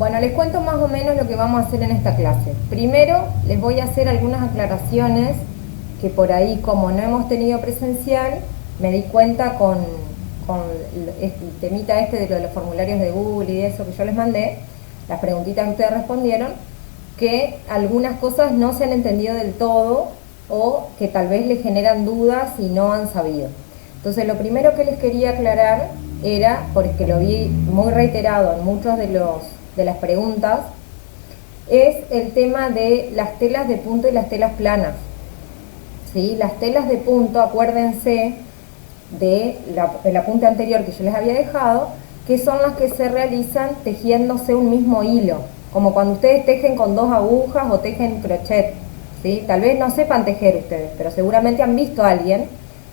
Bueno, les cuento más o menos lo que vamos a hacer en esta clase. Primero, les voy a hacer algunas aclaraciones que por ahí, como no hemos tenido presencial, me di cuenta con el temita este de los formularios de Google y eso que yo les mandé, las preguntitas que ustedes respondieron, que algunas cosas no se han entendido del todo o que tal vez les generan dudas y no han sabido. Entonces, lo primero que les quería aclarar era, porque lo vi muy reiterado en muchos de las preguntas, es el tema de las telas de punto y las telas planas. ¿Sí? Las telas de punto, acuérdense del apunte anterior que yo les había dejado, que son las que se realizan tejiéndose un mismo hilo, como cuando ustedes tejen con dos agujas o tejen crochet. ¿Sí? Tal vez no sepan tejer ustedes, pero seguramente han visto a alguien,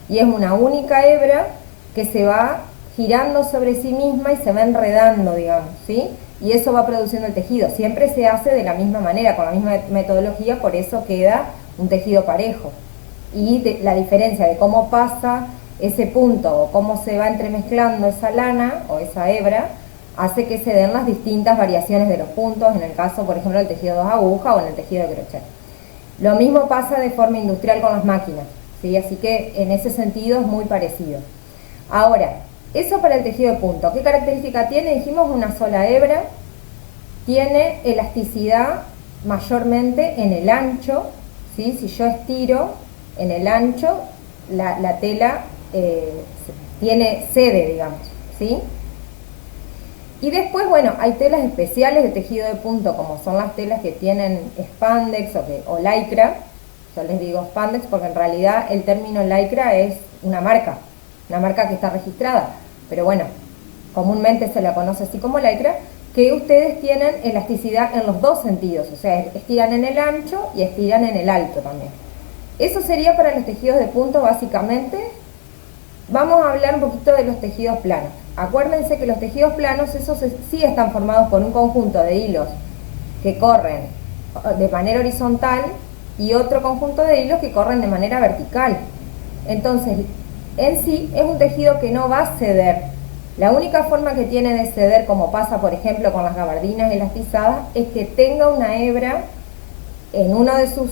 y es una única hebra que se va girando sobre sí misma y se va enredando, digamos, ¿sí? Y eso va produciendo el tejido. Siempre se hace de la misma manera, con la misma metodología, por eso queda un tejido parejo. Y la diferencia de cómo pasa ese punto o cómo se va entremezclando esa lana o esa hebra hace que se den las distintas variaciones de los puntos, en el caso, por ejemplo, del tejido de dos agujas o en el tejido de crochet. Lo mismo pasa de forma industrial con las máquinas, ¿sí? Así que en ese sentido es muy parecido. Ahora, eso para el tejido de punto. ¿Qué característica tiene? Dijimos una sola hebra, tiene elasticidad mayormente en el ancho, ¿sí? Si yo estiro en el ancho, la tela cede, digamos, ¿sí? Y después, bueno, hay telas especiales de tejido de punto, como son las telas que tienen spandex o lycra. Yo les digo spandex porque en realidad el término lycra es una marca que está registrada. Pero bueno, comúnmente se la conoce así como lycra, que ustedes tienen elasticidad en los dos sentidos, o sea, estiran en el ancho y estiran en el alto también. Eso sería para los tejidos de punto básicamente. Vamos a hablar un poquito de los tejidos planos. Acuérdense que los tejidos planos, esos sí están formados por un conjunto de hilos que corren de manera horizontal y otro conjunto de hilos que corren de manera vertical. Entonces, en sí es un tejido que no va a ceder. La única forma que tiene de ceder, como pasa por ejemplo con las gabardinas elastizadas, es que tenga una hebra en uno de sus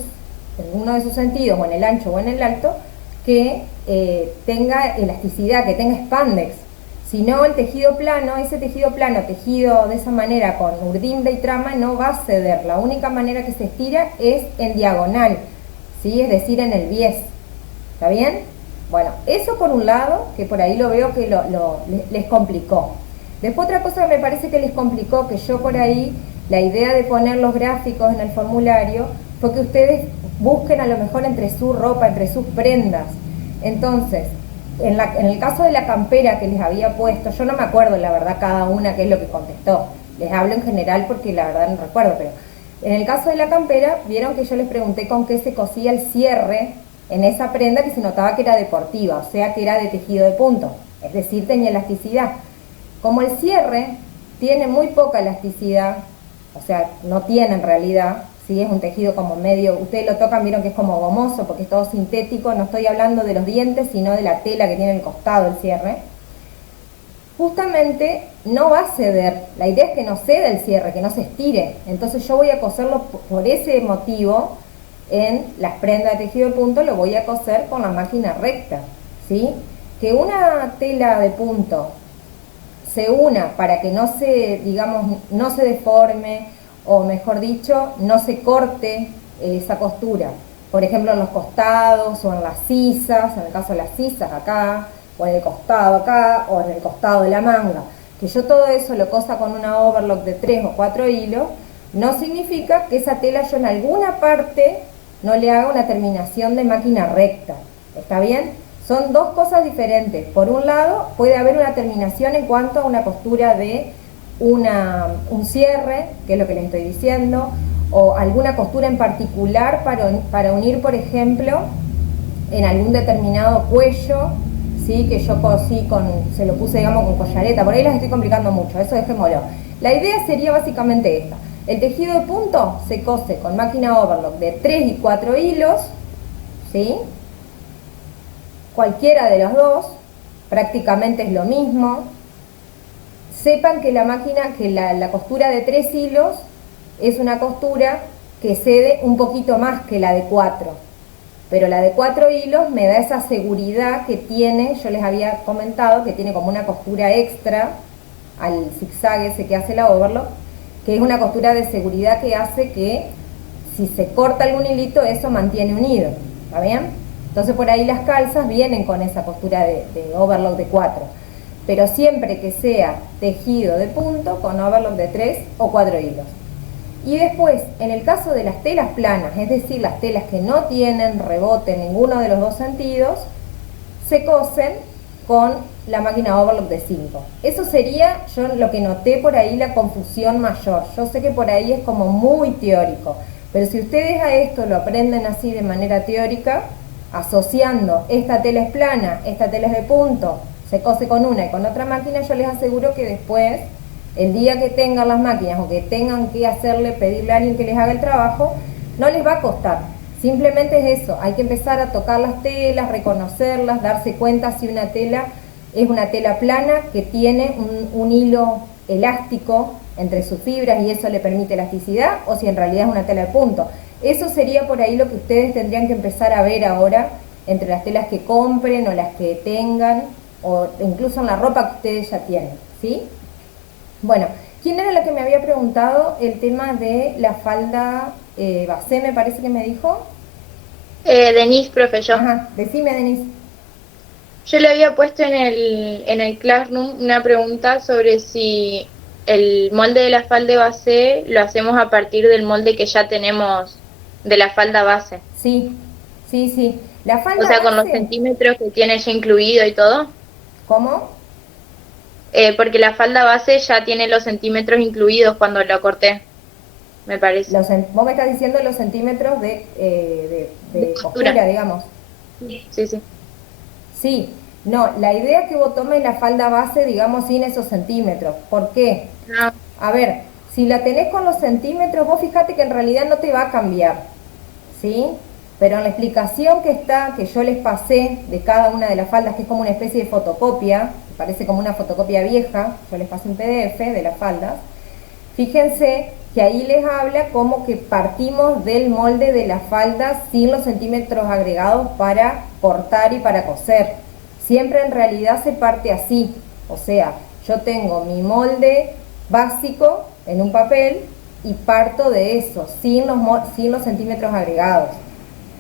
sentidos, o en el ancho o en el alto, que tenga elasticidad, que tenga spandex. Si no, el tejido plano, ese tejido plano tejido de esa manera con urdimbre y trama, no va a ceder. La única manera que se estira es en diagonal, ¿sí? Es decir, en el bies. ¿Está bien? Bueno, eso por un lado, que por ahí lo veo que les complicó. Después otra cosa que me parece que les complicó, que yo por ahí, la idea de poner los gráficos en el formulario, fue que ustedes busquen a lo mejor entre su ropa, entre sus prendas. Entonces, en el caso de la campera que les había puesto, yo no me acuerdo la verdad cada una qué es lo que contestó. Les hablo en general porque la verdad no recuerdo, pero en el caso de la campera, vieron que yo les pregunté con qué se cosía el cierre en esa prenda, que se notaba que era deportiva, o sea que era de tejido de punto, es decir, tenía elasticidad. Como el cierre tiene muy poca elasticidad, o sea, no tiene en realidad, ¿sí? Es un tejido como medio, ustedes lo tocan, vieron que es como gomoso porque es todo sintético, no estoy hablando de los dientes, sino de la tela que tiene el costado el cierre. Justamente no va a ceder, la idea es que no ceda el cierre, que no se estire, entonces yo voy a coserlo por ese motivo. En las prendas de tejido de punto lo voy a coser con la máquina recta, ¿sí? Que una tela de punto se una para que no se, digamos, no se deforme, o mejor dicho, no se corte esa costura. Por ejemplo, en los costados o en las sisas, en el caso de las sisas acá, o en el costado acá, o en el costado de la manga. Que yo todo eso lo cosa con una overlock de 3 o 4 hilos, no significa que esa tela yo en alguna parte no le haga una terminación de máquina recta. ¿Está bien? Son dos cosas diferentes. Por un lado, puede haber una terminación en cuanto a una costura de un cierre, que es lo que les estoy diciendo, o alguna costura en particular para unir, por ejemplo, en algún determinado cuello, ¿sí? Que yo cosí se lo puse, digamos, con collareta. Por ahí las estoy complicando mucho, eso dejémoslo. La idea sería básicamente esta. El tejido de punto se cose con máquina overlock de 3 y 4 hilos, ¿sí? Cualquiera de los dos, prácticamente es lo mismo. sepan que la máquina, que la costura de 3 hilos es una costura que cede un poquito más que la de 4, pero la de 4 hilos me da esa seguridad que tiene, yo les había comentado, que tiene como una costura extra al zigzag ese que hace la overlock, que es una costura de seguridad que hace que si se corta algún hilito, eso mantiene unido, ¿está bien? Entonces por ahí las calzas vienen con esa costura de overlock de 4, pero siempre que sea tejido de punto con overlock de 3 o 4 hilos. Y después, en el caso de las telas planas, es decir, las telas que no tienen rebote en ninguno de los dos sentidos, se cosen con la máquina overlock de 5. Eso sería, yo lo que noté por ahí, la confusión mayor. Yo sé que por ahí es como muy teórico, pero si ustedes a esto lo aprenden así de manera teórica, asociando esta tela es plana, esta tela es de punto, se cose con una y con otra máquina, yo les aseguro que después, el día que tengan las máquinas o que tengan que pedirle a alguien que les haga el trabajo, no les va a costar. Simplemente es eso, hay que empezar a tocar las telas, reconocerlas, darse cuenta si una tela es una tela plana que tiene un hilo elástico entre sus fibras y eso le permite elasticidad, o si en realidad es una tela de punto. Eso sería por ahí lo que ustedes tendrían que empezar a ver ahora entre las telas que compren o las que tengan, o incluso en la ropa que ustedes ya tienen, ¿sí? Bueno, ¿quién era la que me había preguntado el tema de la falda basé, me parece que me dijo? Denise, profe, yo. Ajá, decime, Denise. Yo le había puesto en el Classroom una pregunta sobre si el molde de la falda base lo hacemos a partir del molde que ya tenemos de la falda base. Sí, sí, sí. La O falda sea, con los base, centímetros que tiene ya incluido y todo. ¿cómo? Porque la falda base ya tiene los centímetros incluidos cuando lo corté, me parece. Vos me estás diciendo los centímetros De de costura. costura, digamos. Sí, sí. Sí, no, la idea es que vos tomes la falda base, digamos, sin esos centímetros. ¿Por qué? Ah, A ver, si la tenés con los centímetros, vos fíjate que en realidad no te va a cambiar, ¿sí? Pero en la explicación que está, que yo les pasé de cada una de las faldas, que es como una especie de fotocopia, parece como una fotocopia vieja, yo les pasé un PDF de las faldas, fíjense que ahí les habla como que partimos del molde de la falda sin los centímetros agregados para cortar y para coser. Siempre en realidad se parte así, o sea, yo tengo mi molde básico en un papel y parto de eso, sin los centímetros agregados.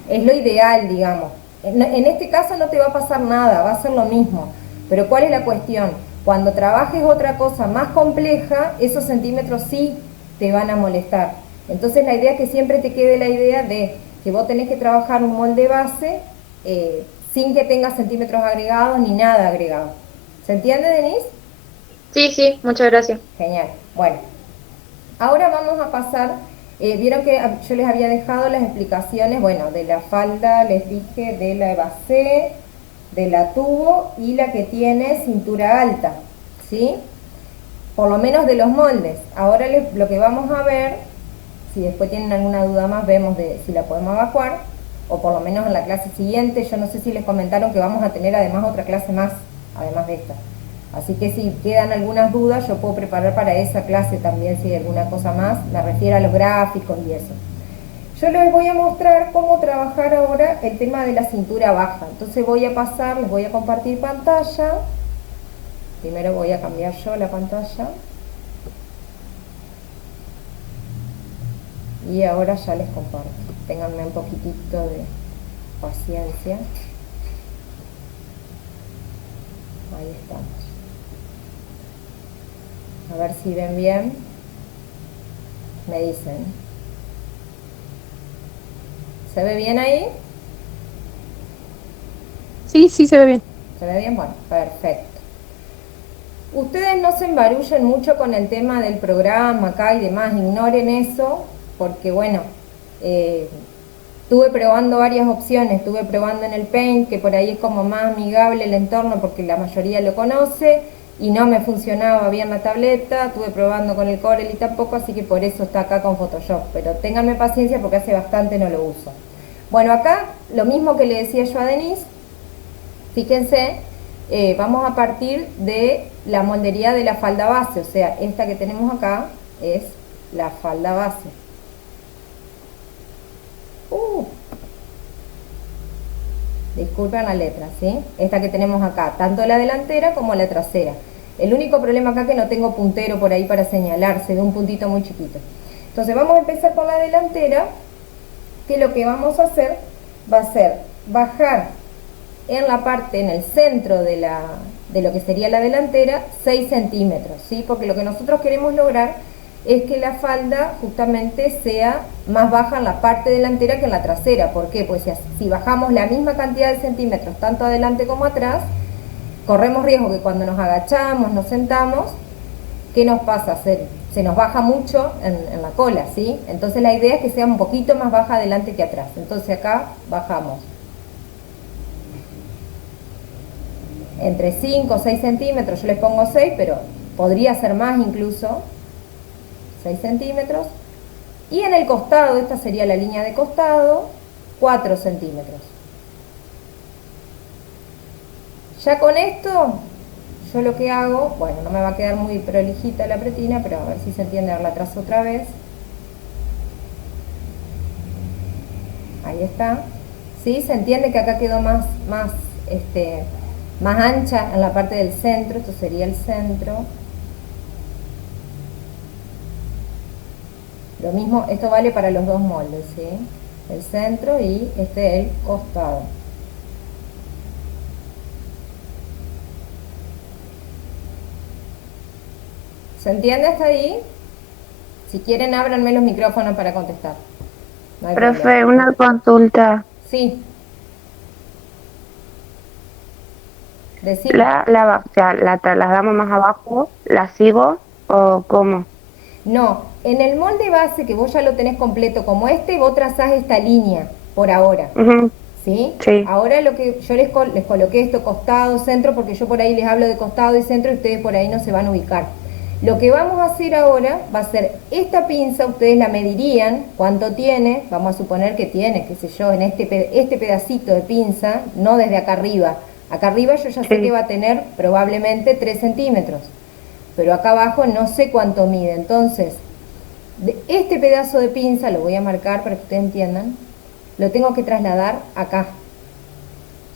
Es lo ideal, digamos. En este caso no te va a pasar nada, va a ser lo mismo. Pero ¿cuál es la cuestión? Cuando trabajes otra cosa más compleja, esos centímetros sí te van a molestar. Entonces la idea es que siempre te quede la idea de que vos tenés que trabajar un molde base sin que tengas centímetros agregados ni nada agregado. ¿Se entiende, Denise? sí, sí, muchas gracias. Genial. Bueno, ahora vamos a pasar, vieron que yo les había dejado las explicaciones, bueno, de la falda, les dije, de la base, de la tubo y la que tiene cintura alta, ¿sí? Por lo menos de los moldes. Ahora lo que vamos a ver, si después tienen alguna duda más, vemos de si la podemos evacuar, o por lo menos en la clase siguiente, yo no sé si les comentaron que vamos a tener además otra clase más, además de esta. Así que si quedan algunas dudas, yo puedo preparar para esa clase también si hay alguna cosa más, me refiero a los gráficos y eso. Yo les voy a mostrar cómo trabajar ahora el tema de la cintura baja. Entonces voy a pasar, les voy a compartir pantalla. Primero voy a cambiar yo la pantalla. Y ahora ya les comparto. Ténganme un poquitito de paciencia. Ahí estamos. A ver si ven bien. Me dicen. ¿Se ve bien ahí? Sí, sí se ve bien. ¿Se ve bien? Bueno, perfecto. Ustedes no se embarullen mucho con el tema del programa acá y demás, ignoren eso, porque bueno, estuve probando varias opciones, estuve probando en el Paint, que por ahí es como más amigable el entorno porque la mayoría lo conoce, y no me funcionaba bien la tableta, estuve probando con el Corel y tampoco, así que por eso está acá con Photoshop, pero ténganme paciencia porque hace bastante no lo uso. Bueno, acá lo mismo que le decía yo a Denise, fíjense, vamos a partir de la moldería de la falda base, o sea, esta que tenemos acá es la falda base. Disculpen la letra, ¿sí? Esta que tenemos acá, tanto la delantera como la trasera. El único problema acá es que no tengo puntero por ahí para señalar, se ve un puntito muy chiquito. Entonces vamos a empezar con la delantera, que lo que vamos a hacer va a ser bajar en la parte, en el centro de lo que sería la delantera, 6 centímetros, ¿sí? Porque lo que nosotros queremos lograr es que la falda justamente sea más baja en la parte delantera que en la trasera. ¿Por qué? Pues si bajamos la misma cantidad de centímetros, tanto adelante como atrás, corremos riesgo que cuando nos agachamos, nos sentamos, ¿qué nos pasa? Se nos baja mucho en la cola, ¿sí? Entonces la idea es que sea un poquito más baja adelante que atrás. Entonces acá bajamos entre 5 o 6 centímetros, yo les pongo 6, pero podría ser más incluso, 6 centímetros. Y en el costado, esta sería la línea de costado, 4 centímetros. Ya con esto, yo lo que hago, bueno, no me va a quedar muy prolijita la pretina, pero a ver si se entiende, ahora la trazo otra vez. Ahí está. ¿Sí? Se entiende que acá quedó más ancha en la parte del centro, esto sería el centro. Lo mismo, esto vale para los dos moldes, ¿sí? El centro y el costado. ¿Se entiende hasta ahí? Si quieren, ábranme los micrófonos para contestar. No hay Profe, problema. una consulta. Sí. Decime. O sea, ¿la trasladamos más abajo? ¿La sigo o cómo? No, en el molde base que vos ya lo tenés completo como vos trazás esta línea por ahora. Ujú, ¿Sí? sí. Ahora lo que yo les coloqué esto costado, centro, porque yo por ahí les hablo de costado y centro y ustedes por ahí no se van a ubicar. Lo que vamos a hacer ahora va a ser esta pinza, ustedes la medirían, cuánto tiene, vamos a suponer que tiene, qué sé yo, en este pedacito de pinza, no desde acá arriba. Acá arriba yo ya sé que va a tener probablemente 3 centímetros, pero acá abajo no sé cuánto mide. Entonces, de este pedazo de pinza, lo voy a marcar para que ustedes entiendan, lo tengo que trasladar acá.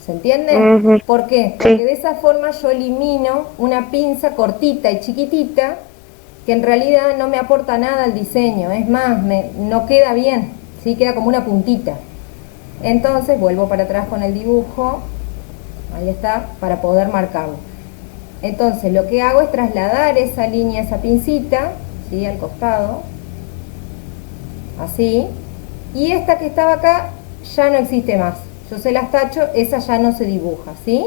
¿Se entiende? Ujú, ¿Por qué? sí. Porque de esa forma yo elimino una pinza cortita y chiquitita que en realidad no me aporta nada al diseño. Es más, no queda bien, ¿sí? Queda como una puntita. Entonces vuelvo para atrás con el dibujo, ahí está, para poder marcarlo. Entonces lo que hago es trasladar esa línea, esa pincita, ¿sí? Al costado, así, y esta que estaba acá ya no existe más. Yo se las tacho, esa ya no se dibuja, ¿sí?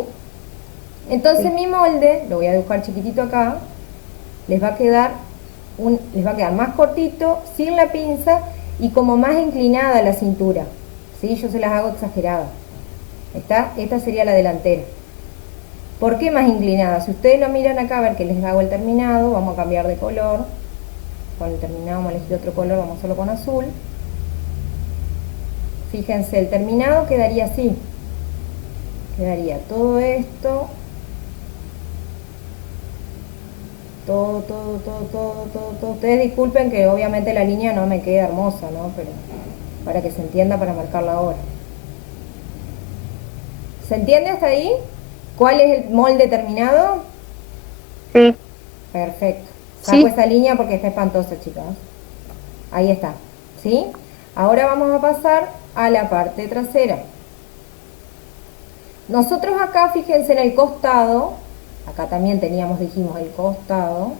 Entonces Sí. mi molde, lo voy a dibujar chiquitito acá, les va a quedar más cortito, sin la pinza y como más inclinada la cintura, ¿sí? Yo se las hago exageradas. Esta sería la delantera. ¿Por qué más inclinada? Si ustedes lo miran acá, a ver que les hago el terminado, vamos a cambiar de color. Con el terminado vamos a elegir otro color, vamos solo con azul. Fíjense, el terminado quedaría así. Quedaría todo esto. Todo. Ustedes disculpen que obviamente la línea no me queda hermosa, ¿no? Pero para que se entienda, para marcarla ahora. ¿Se entiende hasta ahí? ¿Cuál es el molde terminado? Sí. Perfecto. Saco Sí. esa línea porque está espantosa, chicas. Ahí está. ¿Sí? Ahora vamos a pasar a la parte trasera. Nosotros acá, fíjense en el costado, acá también teníamos, dijimos, el costado.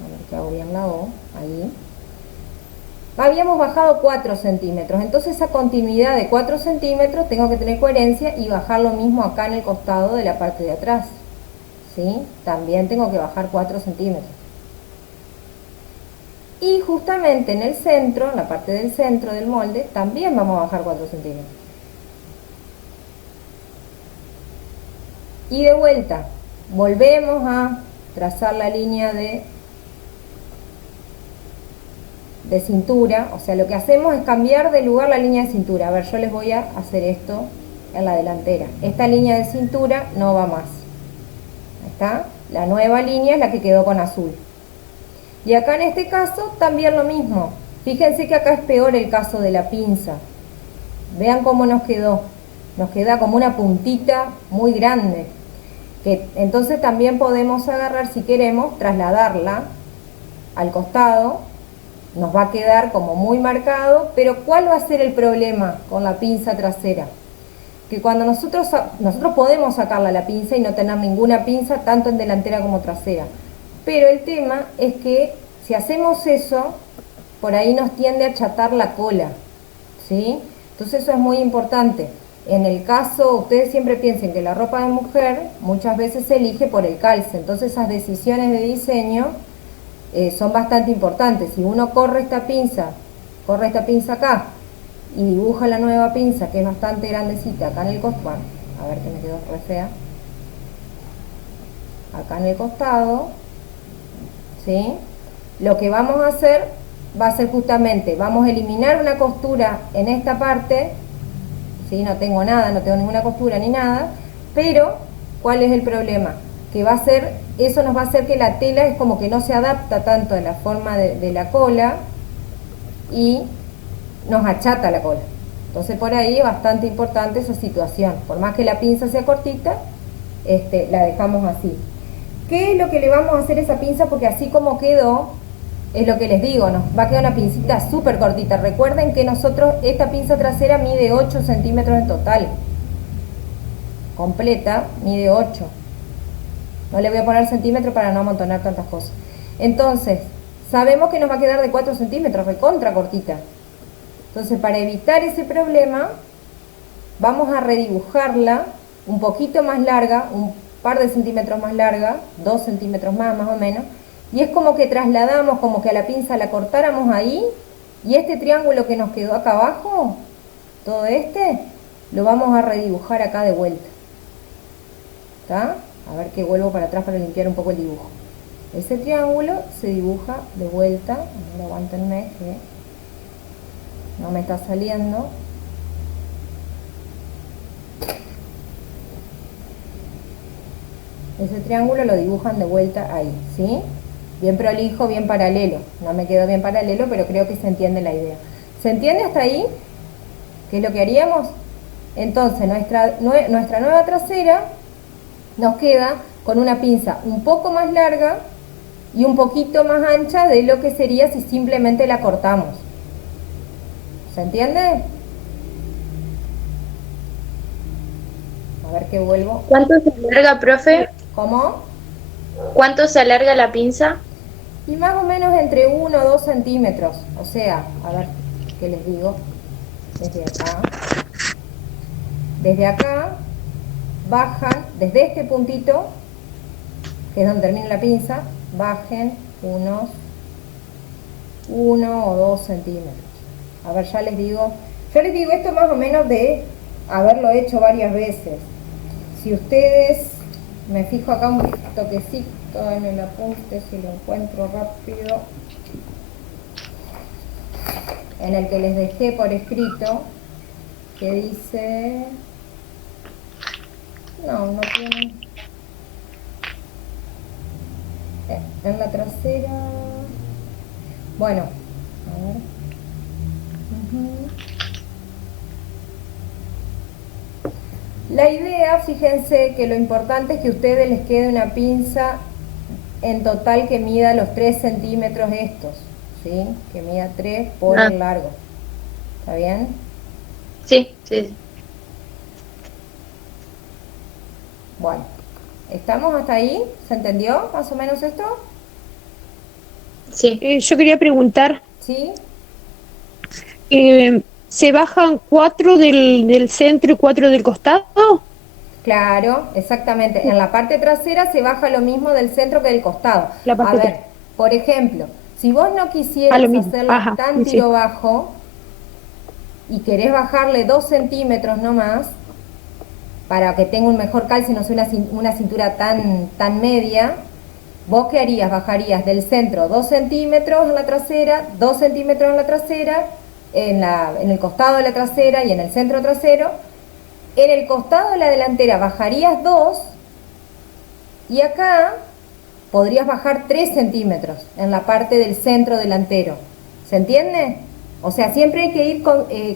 A ver que hago bien la O, ahí. Habíamos bajado 4 centímetros, entonces esa continuidad de 4 centímetros tengo que tener coherencia y bajar lo mismo acá en el costado de la parte de atrás. ¿Sí? También tengo que bajar 4 centímetros. Y justamente en el centro, en la parte del centro del molde, también vamos a bajar 4 centímetros. Y de vuelta, volvemos a trazar la línea de cintura. O sea, lo que hacemos es cambiar de lugar la línea de cintura. A ver, yo les voy a hacer esto en la delantera. Esta línea de cintura no va más. Ahí está. La nueva línea es la que quedó con azul. Y acá en este caso también lo mismo. Fíjense que acá es peor el caso de la pinza. Vean cómo nos quedó. Nos queda como una puntita muy grande. Que entonces también podemos agarrar, si queremos, trasladarla al costado. Nos va a quedar como muy marcado. Pero ¿cuál va a ser el problema con la pinza trasera? Que cuando nosotros podemos sacarla la pinza y no tener ninguna pinza tanto en delantera como trasera. Pero el tema es que si hacemos eso, por ahí nos tiende a achatar la cola, ¿sí? Entonces eso es muy importante. En el caso, ustedes siempre piensen que la ropa de mujer muchas veces se elige por el calce, entonces esas decisiones de diseño son bastante importantes. Si uno corre esta pinza acá y dibuja la nueva pinza, que es bastante grandecita, acá en el costado, a ver que me quedó re fea, acá en el costado, ¿sí? Lo que vamos a hacer va a ser justamente, vamos a eliminar una costura en esta parte, ¿sí? No tengo nada, no tengo ninguna costura ni nada, pero ¿cuál es el problema? Que va a ser, eso nos va a hacer que la tela es como que no se adapta tanto a la forma de la cola y nos achata la cola. Entonces por ahí es bastante importante esa situación. Por más que la pinza sea cortita, la dejamos así. ¿Qué es lo que le vamos a hacer a esa pinza? Porque así como quedó, es lo que les digo, nos va a quedar una pincita súper cortita. Recuerden que nosotros, esta pinza trasera mide 8 centímetros en total. Completa, mide 8. No le voy a poner centímetros para no amontonar tantas cosas. Entonces, sabemos que nos va a quedar de 4 centímetros, recontra cortita. Entonces, para evitar ese problema, vamos a redibujarla un poquito más larga, un par de centímetros más larga, 2 centímetros más o menos, y es como que trasladamos, como que a la pinza la cortáramos ahí, y este triángulo que nos quedó acá abajo, todo lo vamos a redibujar acá de vuelta. ¿Está? A ver que vuelvo para atrás para limpiar un poco el dibujo. Ese triángulo se dibuja de vuelta, ahora aguántenme que no me está saliendo. Ese triángulo lo dibujan de vuelta ahí, ¿sí? Bien prolijo, bien paralelo. No me quedó bien paralelo, pero creo que se entiende la idea. ¿Se entiende hasta ahí? ¿Qué es lo que haríamos? Entonces, nuestra nueva trasera nos queda con una pinza un poco más larga y un poquito más ancha de lo que sería si simplemente la cortamos. ¿Se entiende? A ver que vuelvo. ¿Cuánto se alarga, profe? ¿Cómo? ¿Cuánto se alarga la pinza? Y más o menos entre 1 o 2 centímetros. O sea, a ver, ¿qué les digo? Desde acá bajan, desde este puntito, que es donde termina la pinza, bajen unos 1 o 2 centímetros. A ver, ya les digo esto más o menos de haberlo hecho varias veces. Si ustedes, me fijo acá un toquecito en el apunte, si lo encuentro rápido, en el que les dejé por escrito, que dice, no tiene, en la trasera, bueno, a ver, la idea, fíjense que lo importante es que a ustedes les quede una pinza en total que mida los 3 centímetros estos, ¿sí? Que mida 3 por el largo. ¿Está bien? Sí, sí. Bueno, ¿estamos hasta ahí? ¿Se entendió más o menos esto? Sí. Yo quería preguntar, ¿Sí? ¿se bajan 4 del centro y 4 del costado? Claro, exactamente. En la parte trasera se baja lo mismo del centro que del costado. La parte A ver, por ejemplo, si vos no quisieras hacerla Ajá, tan sí. tiro bajo y querés bajarle 2 centímetros nomás, para que tenga un mejor calce y no sea una cintura tan media, ¿vos qué harías? Bajarías del centro 2 centímetros en la trasera, 2 centímetros en la trasera, en el costado de la trasera y en el centro trasero. En el costado de la delantera bajarías 2, Y acá podrías bajar 3 centímetros en la parte del centro delantero. ¿Se entiende? O sea, siempre hay que ir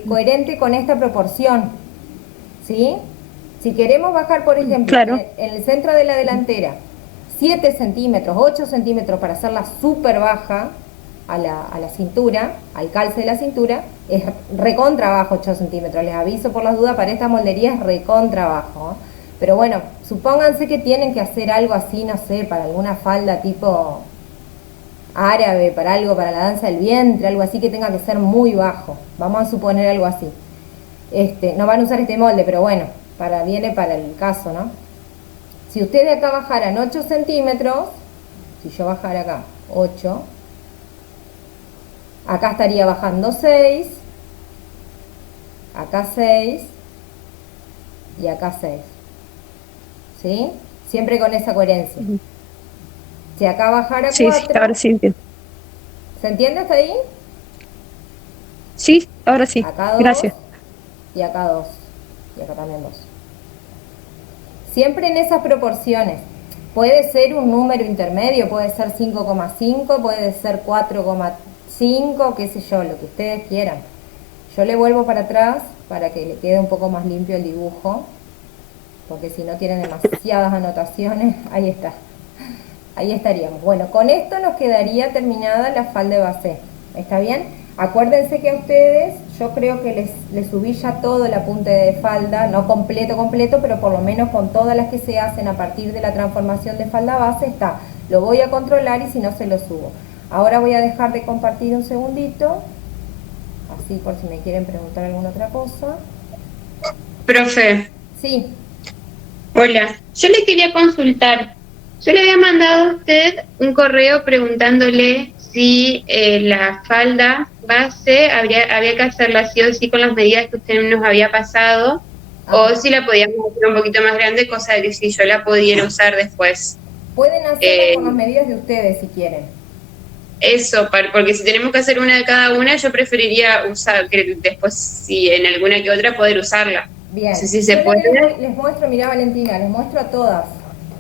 coherente con esta proporción. ¿Sí? Si queremos bajar, por ejemplo, Claro. en el centro de la delantera, 7 centímetros, 8 centímetros para hacerla súper baja a la cintura, al calce de la cintura, es recontra bajo 8 centímetros. Les aviso por las dudas, para esta moldería es recontra bajo, ¿eh? Pero bueno, supónganse que tienen que hacer algo así, no sé, para alguna falda tipo árabe, para algo, para la danza del vientre, algo así que tenga que ser muy bajo. Vamos a suponer algo así. No van a usar este molde, pero bueno, viene para el caso, ¿no? Si ustedes acá bajaran 8 centímetros, si yo bajara acá 8, acá estaría bajando 6, acá 6 y acá 6. ¿Sí? Siempre con esa coherencia. Si acá bajara 4, Sí, sí, ahora sí entiendo. ¿se entiende hasta ahí? Sí, ahora sí. Acá 2 Gracias. y acá 2 y acá también 2. Siempre en esas proporciones. Puede ser un número intermedio, puede ser 5,5, puede ser 4,5, qué sé yo, lo que ustedes quieran. Yo le vuelvo para atrás para que le quede un poco más limpio el dibujo, porque si no tienen demasiadas anotaciones, ahí está. Ahí estaríamos. Bueno, con esto nos quedaría terminada la falda de base. ¿Está bien? Acuérdense que a ustedes, yo creo que les subí ya todo el apunte de falda, no completo, pero por lo menos con todas las que se hacen a partir de la transformación de falda base está. Lo voy a controlar y si no se lo subo. Ahora voy a dejar de compartir un segundito, así por si me quieren preguntar alguna otra cosa. Profe, Sí, hola. Yo le quería consultar. Yo le había mandado a usted un correo preguntándole si la falda base había que hacerla sí o sí con las medidas que usted nos había pasado, o si la podíamos hacer un poquito más grande, cosa de que si yo la pudiera usar después. pueden hacerla con las medidas de ustedes si quieren. Eso, porque si tenemos que hacer una de cada una, yo preferiría usar, que después, si en alguna que otra, poder usarla. Bien, No sé si se yo puede. les muestro, mirá Valentina, les muestro a todas.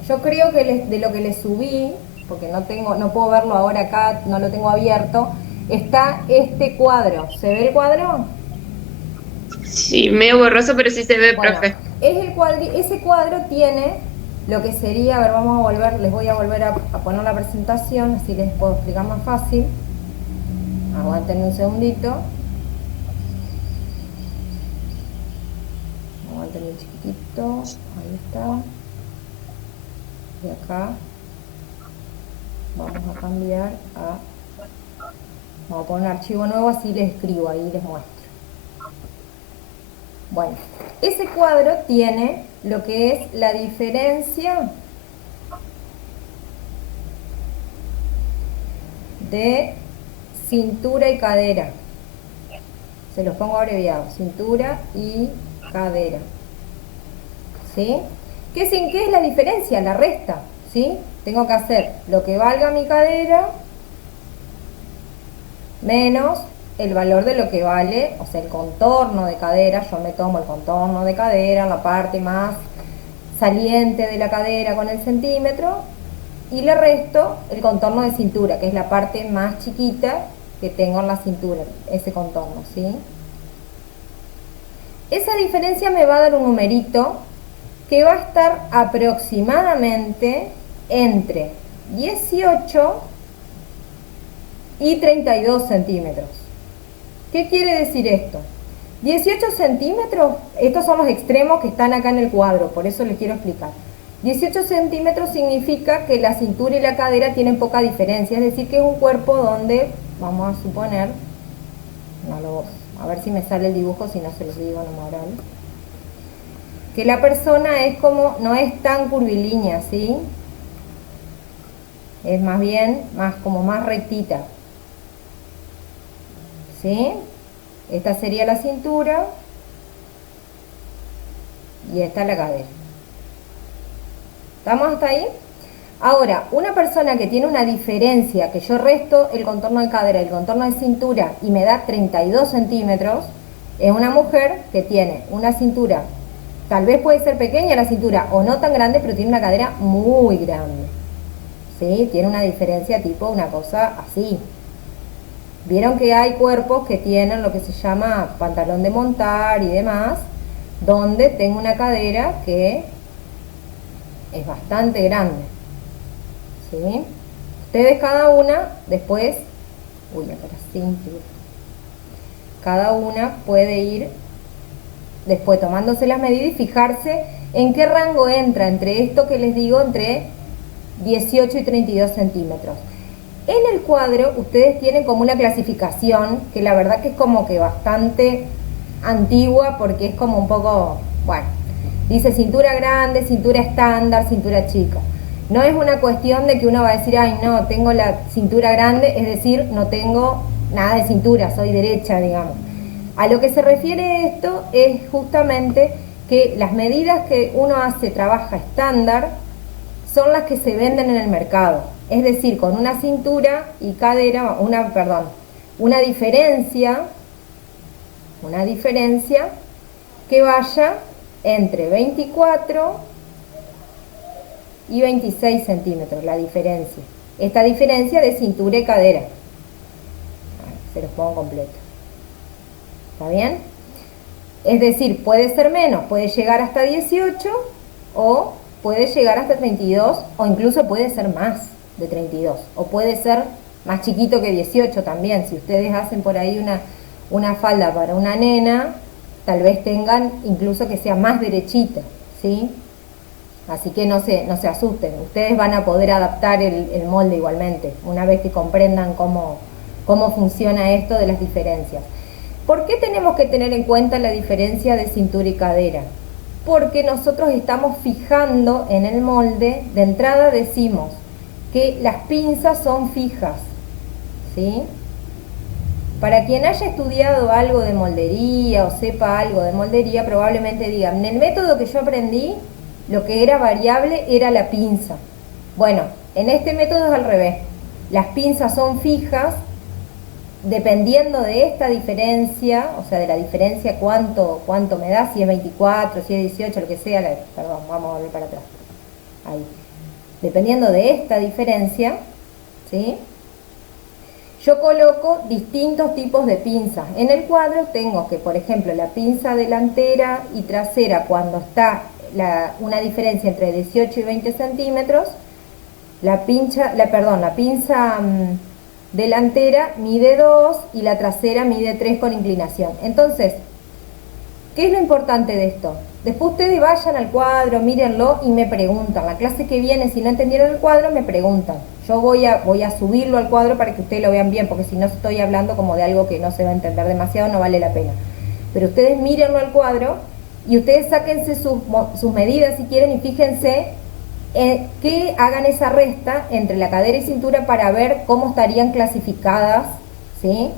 Yo creo que de lo que les subí, porque no puedo verlo ahora acá, no lo tengo abierto, está este cuadro. ¿Se ve el cuadro? Sí, medio borroso, pero sí se ve, Bueno, profe. ese cuadro tiene lo que sería, a ver, les voy a volver a poner la presentación, así les puedo explicar más fácil. Aguántenme un segundito. Aguántenme un chiquitito, ahí está. Y acá vamos a cambiar vamos a poner un archivo nuevo, así les escribo, ahí les muestro. Bueno, ese cuadro tiene lo que es la diferencia de cintura y cadera. Se los pongo abreviado, cintura y cadera. ¿Sí? ¿Qué es la diferencia? La resta, ¿sí? Tengo que hacer lo que valga mi cadera menos el valor de lo que vale, o sea, el contorno de cadera. Yo me tomo el contorno de cadera, la parte más saliente de la cadera con el centímetro, y le resto el contorno de cintura, que es la parte más chiquita que tengo en la cintura, ese contorno, ¿sí? Esa diferencia me va a dar un numerito que va a estar aproximadamente entre 18 y 32 centímetros. ¿Qué quiere decir esto? 18 centímetros, estos son los extremos que están acá en el cuadro, por eso les quiero explicar. 18 centímetros significa que la cintura y la cadera tienen poca diferencia, es decir, que es un cuerpo donde, vamos a suponer, a ver si me sale el dibujo, si no se los digo en moral, que la persona es como, no es tan curvilínea, ¿sí? Es más bien, como más rectita. ¿Sí? Esta sería la cintura y esta la cadera. ¿Estamos hasta ahí? Ahora, una persona que tiene una diferencia, que yo resto el contorno de cadera y el contorno de cintura y me da 32 centímetros, es una mujer que tiene una cintura Tal vez puede ser pequeña la cintura o no tan grande, pero tiene una cadera muy grande. ¿Sí? Tiene una diferencia tipo una cosa así. Vieron que hay cuerpos que tienen lo que se llama pantalón de montar y demás, donde tengo una cadera que es bastante grande. ¿Sí? Ustedes cada una después, uy, acá sí, cada una puede ir después tomándose las medidas y fijarse en qué rango entra entre esto que les digo, entre 18 y 32 centímetros. En el cuadro ustedes tienen como una clasificación que la verdad que es como que bastante antigua, porque es como un poco, bueno, dice cintura grande, cintura estándar, cintura chica. No es una cuestión de que uno va a decir, ay no, tengo la cintura grande, es decir, no tengo nada de cintura, soy derecha, digamos. A lo que se refiere esto es justamente que las medidas que uno hace, trabaja estándar, son las que se venden en el mercado. Es decir, con una cintura y cadera, una diferencia que vaya entre 24 y 26 centímetros, la diferencia. Esta diferencia de cintura y cadera. Se los pongo completo. ¿Está bien? Es decir, puede ser menos, puede llegar hasta 18 o puede llegar hasta 32 o incluso puede ser más de 32 o puede ser más chiquito que 18 también. Si ustedes hacen por ahí una falda para una nena, tal vez tengan incluso que sea más derechita, ¿sí? Así que no se asusten, ustedes van a poder adaptar el molde igualmente, una vez que comprendan cómo funciona esto de las diferencias. ¿Por qué tenemos que tener en cuenta la diferencia de cintura y cadera? Porque nosotros estamos fijando en el molde, de entrada decimos que las pinzas son fijas, ¿sí? Para quien haya estudiado algo de moldería o sepa algo de moldería, probablemente diga, en el método que yo aprendí, lo que era variable era la pinza. Bueno, en este método es al revés. Las pinzas son fijas, dependiendo de esta diferencia, o sea, de la diferencia cuánto me da, si es 24, si es 18, lo que sea, perdón, vamos a volver para atrás. Ahí. Dependiendo de esta diferencia, ¿sí? Yo coloco distintos tipos de pinzas. En el cuadro tengo que, por ejemplo, la pinza delantera y trasera, cuando está una diferencia entre 18 y 20 centímetros, la pinza delantera mide 2 y la trasera mide 3 con inclinación. Entonces, ¿qué es lo importante de esto? Después ustedes vayan al cuadro, mírenlo y me preguntan. La clase que viene, si no entendieron el cuadro, me preguntan. Yo voy a subirlo al cuadro para que ustedes lo vean bien, porque si no estoy hablando como de algo que no se va a entender demasiado, no vale la pena. Pero ustedes mírenlo al cuadro y ustedes sáquense sus medidas si quieren y fíjense que hagan esa resta entre la cadera y cintura para ver cómo estarían clasificadas, ¿sí?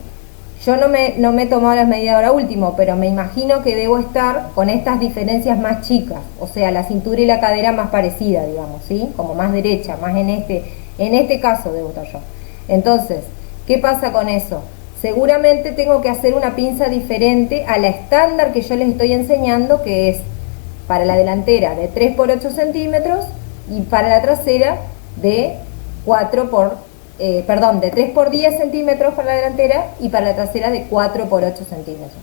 Yo no me he tomado las medidas ahora último, pero me imagino que debo estar con estas diferencias más chicas, o sea, la cintura y la cadera más parecida, digamos, ¿sí? Como más derecha, más en este caso debo estar yo. Entonces, ¿qué pasa con eso? Seguramente tengo que hacer una pinza diferente a la estándar que yo les estoy enseñando, que es para la delantera de 3 por 8 centímetros y para la trasera de 3 por 10 centímetros para la delantera y para la trasera de 4 por 8 centímetros.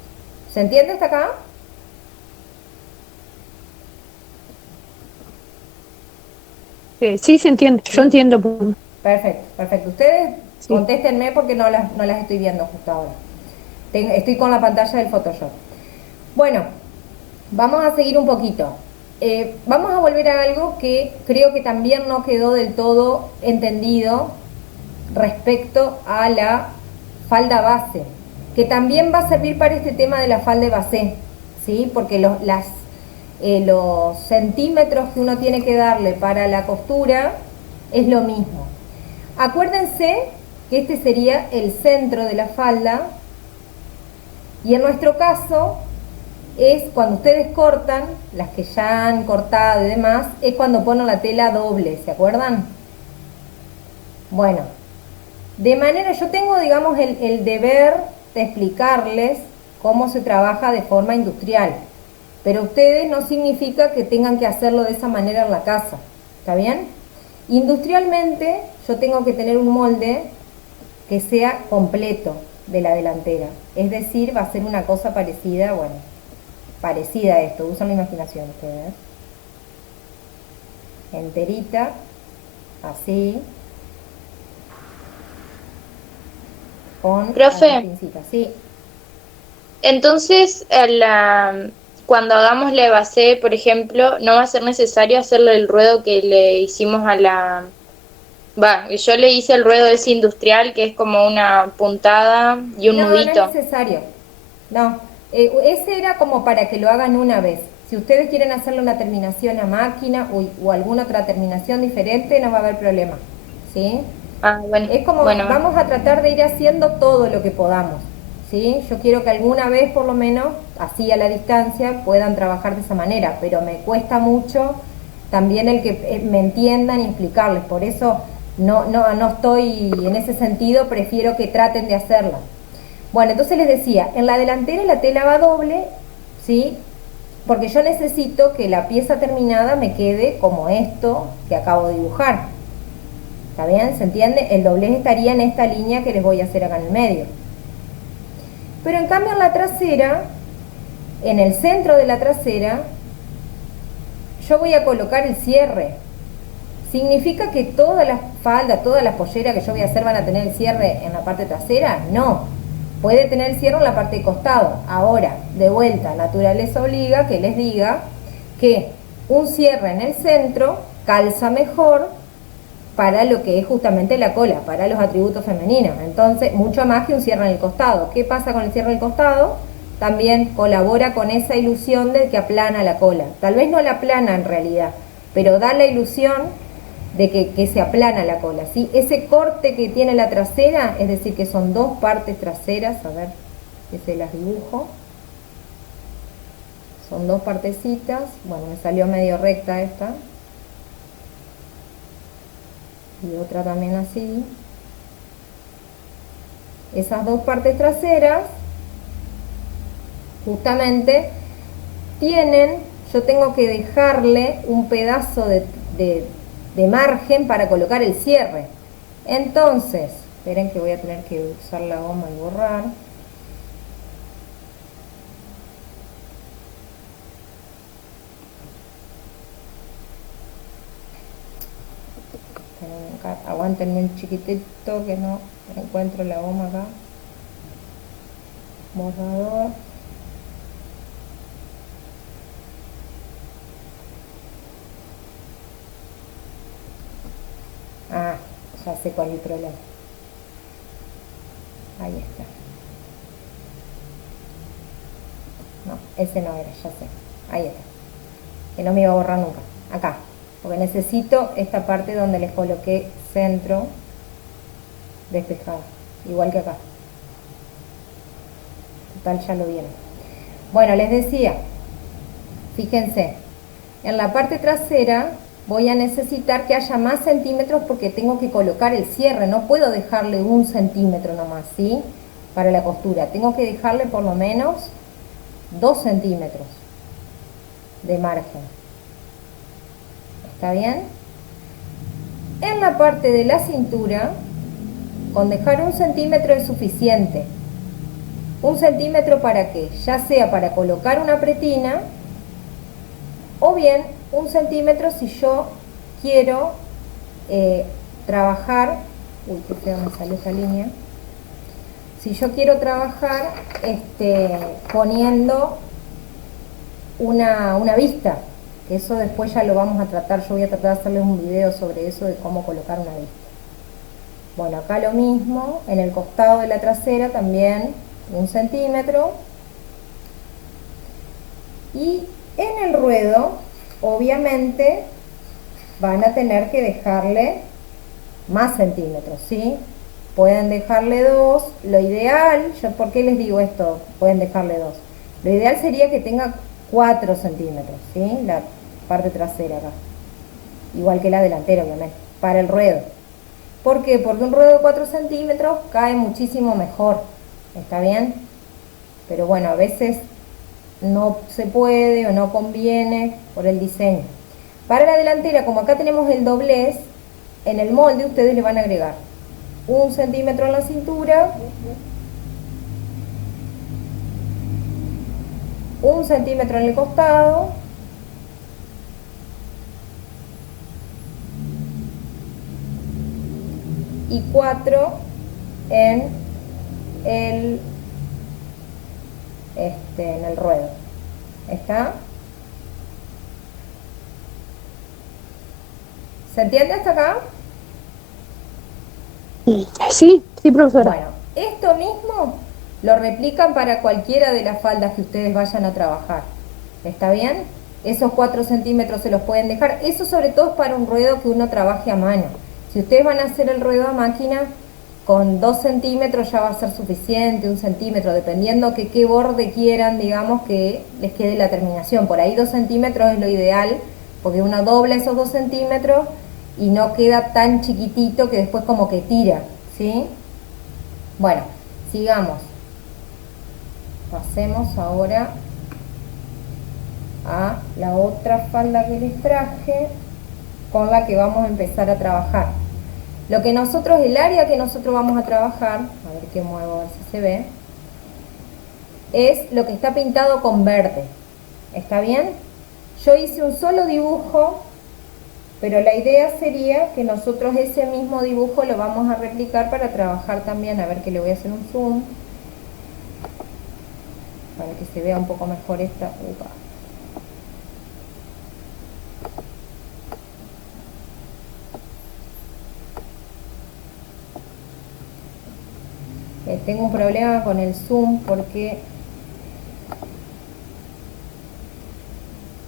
¿Se entiende hasta acá? Sí, se entiende, yo entiendo. Perfecto. Ustedes Sí. contéstenme porque no las estoy viendo justo ahora. Estoy con la pantalla del Photoshop. Bueno, vamos a seguir un poquito. Vamos a volver a algo que creo que también no quedó del todo entendido respecto a la falda base, que también va a servir para este tema de la falda base, ¿sí? Porque los centímetros que uno tiene que darle para la costura es lo mismo. Acuérdense que este sería el centro de la falda y en nuestro caso es cuando ustedes cortan, las que ya han cortado y demás, es cuando ponen la tela doble, ¿se acuerdan? Bueno, de manera, yo tengo, digamos, el deber de explicarles cómo se trabaja de forma industrial. pero ustedes no significa que tengan que hacerlo de esa manera en la casa, ¿está bien? Industrialmente yo tengo que tener un molde que sea completo de la delantera, es decir, va a ser una cosa parecida, bueno, parecida a esto, usan la imaginación ustedes, enterita, así, con Profe. las pincitas, sí. Entonces, cuando hagamos la base, por ejemplo, no va a ser necesario hacerle el ruedo que le hicimos a la... Va, yo le hice el ruedo ese industrial, que es como una puntada y un No, no es nudito. necesario. No, ese era como para que lo hagan una vez. Si ustedes quieren hacerle una terminación a máquina o alguna otra terminación diferente, no va a haber problema. ¿Sí? Ah, bueno, Es como, bueno. vamos a tratar de ir haciendo todo lo que podamos. ¿Sí? Yo quiero que alguna vez, por lo menos, así a la distancia, puedan trabajar de esa manera, pero me cuesta mucho también el que me entiendan y explicarles. Por eso no estoy en ese sentido, prefiero que traten de hacerlo. Bueno, entonces les decía, en la delantera la tela va doble, ¿sí? Porque yo necesito que la pieza terminada me quede como esto que acabo de dibujar. ¿Está bien? ¿Se entiende? El doblez estaría en esta línea que les voy a hacer acá en el medio. Pero en cambio en la trasera, en el centro de la trasera, yo voy a colocar el cierre. ¿Significa que todas las faldas, todas las polleras que yo voy a hacer van a tener el cierre en la parte trasera? No. Puede tener el cierre en la parte de costado. Ahora, de vuelta, naturaleza obliga que les diga que un cierre en el centro calza mejor para lo que es justamente la cola, para los atributos femeninos. Entonces, mucho más que un cierre en el costado. ¿Qué pasa con el cierre en el costado? También colabora con esa ilusión de que aplana la cola. Tal vez no la aplana en realidad, pero da la ilusión de que se aplana la cola, ¿sí? Ese corte que tiene la trasera, es decir, que son dos partes traseras, a ver, que se las dibujo. Son dos partecitas, bueno, me salió medio recta esta. Y otra también así. Esas dos partes traseras, justamente, yo tengo que dejarle un pedazo de margen para colocar el cierre. Entonces, esperen que voy a tener que usar la goma y borrar. Aguántenme un chiquitito que no encuentro la goma acá. Borrador. Ah, ya sé cuál es el problema. Ahí está. No, ese no era, ya sé. Ahí está. Que no me iba a borrar nunca. Acá. Porque necesito esta parte donde les coloqué centro despejado. Igual que acá. Total, ya lo vieron. Bueno, les decía, fíjense, en la parte trasera voy a necesitar que haya más centímetros porque tengo que colocar el cierre. No puedo dejarle 1 centímetro nomás, ¿sí? Para la costura. Tengo que dejarle por lo menos 2 centímetros de margen. ¿Está bien? En la parte de la cintura, con dejar 1 centímetro es suficiente. 1 centímetro para qué? Ya sea para colocar una pretina o bien 1 centímetro si yo quiero trabajar, uy, qué feo me salió esa línea, si yo quiero trabajar poniendo una vista, que eso después ya lo vamos a tratar, yo voy a tratar de hacerles un video sobre eso de cómo colocar una vista. Bueno, acá lo mismo, en el costado de la trasera también 1 centímetro. Y en el ruedo, obviamente, van a tener que dejarle más centímetros, ¿sí? Pueden dejarle 2. Lo ideal, ¿por qué les digo esto? Pueden dejarle 2. Lo ideal sería que tenga 4 centímetros, ¿sí? La parte trasera acá. Igual que la delantera, obviamente, para el ruedo. ¿Por qué? Porque un ruedo de 4 centímetros cae muchísimo mejor. ¿Está bien? Pero bueno, a veces no se puede o no conviene por el diseño. Para la delantera, como acá tenemos el doblez, en el molde ustedes le van a agregar 1 centímetro en la cintura, 1 centímetro en el costado, y 4 en el ruedo. ¿Está? ¿Se entiende hasta acá? Sí, sí, profesora. Bueno, esto mismo lo replican para cualquiera de las faldas que ustedes vayan a trabajar. ¿Está bien? Esos 4 centímetros se los pueden dejar. Eso sobre todo es para un ruedo que uno trabaje a mano. Si ustedes van a hacer el ruedo a máquina, con 2 centímetros ya va a ser suficiente, 1 centímetro, dependiendo que qué borde quieran, digamos, que les quede la terminación. Por ahí 2 centímetros es lo ideal, porque uno dobla esos 2 centímetros y no queda tan chiquitito que después como que tira, ¿sí? Bueno, sigamos. Pasemos ahora a la otra falda que les traje, con la que vamos a empezar a trabajar. Lo que nosotros, el área que nosotros vamos a trabajar, a ver qué muevo, a ver si se ve, es lo que está pintado con verde. ¿Está bien? Yo hice un solo dibujo, pero la idea sería que nosotros ese mismo dibujo lo vamos a replicar para trabajar también. A ver, que le voy a hacer un zoom para que se vea un poco mejor esta. Upa. Tengo un problema con el zoom porque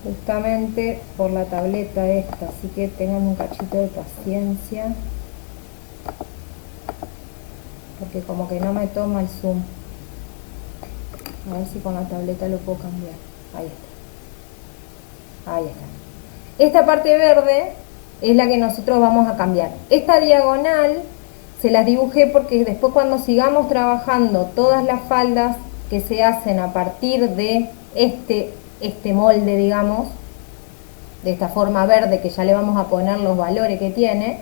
justamente por la tableta esta, así que tengan un cachito de paciencia, porque como que no me toma el zoom. A ver si con la tableta lo puedo cambiar. Ahí está. Ahí está. Esta parte verde es la que nosotros vamos a cambiar. Esta diagonal se las dibujé porque después, cuando sigamos trabajando todas las faldas que se hacen a partir de este molde, digamos, de esta forma verde, que ya le vamos a poner los valores que tiene,